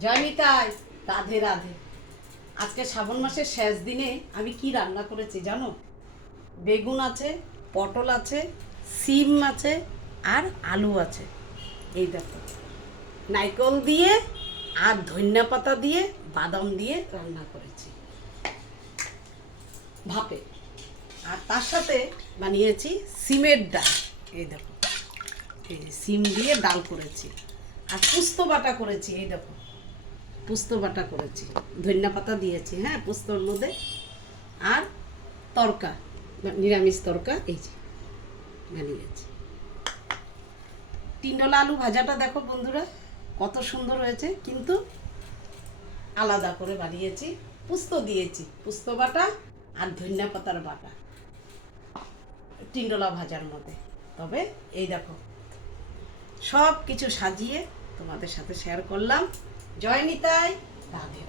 জয় নিতাই, রাধে রাধে। আজকে শ্রাবণ মাসের শেষ দিনে আমি কি রান্না করেছি জানো? বেগুন আছে, পটল আছে, সিম আছে, আর আলু আছে। এই দেখো, নারকেল দিয়ে আর ধনিয়া পাতা দিয়ে বাদাম দিয়ে রান্না করেছি ভাপে। আর তার সাথে বানিয়েছি সিমের ডাল। এই দেখো, এই যে সিম দিয়ে ডাল করেছি। আর পুস্ত বাটা করেছি, এই দেখো পুস্ত বাটা করেছি, ধনিয়া পাতা দিয়েছি, হ্যাঁ পুস্তর মধ্যে। আর তরকা, নিরামিষ তরকা, এই যে বানিয়েছি। টিন্ডলা আলু ভাজাটা দেখো বন্ধুরা কত সুন্দর হয়েছে, কিন্তু আলাদা করে বানিয়েছি। পুস্ত দিয়েছি, পুস্ত বাটা আর ধনিয়া পাতার বাটা টিন্ডলা ভাজার মধ্যে। তবে এই দেখো সব কিছু সাজিয়ে তোমাদের সাথে শেয়ার করলাম। জয় নিতাই, রাধে।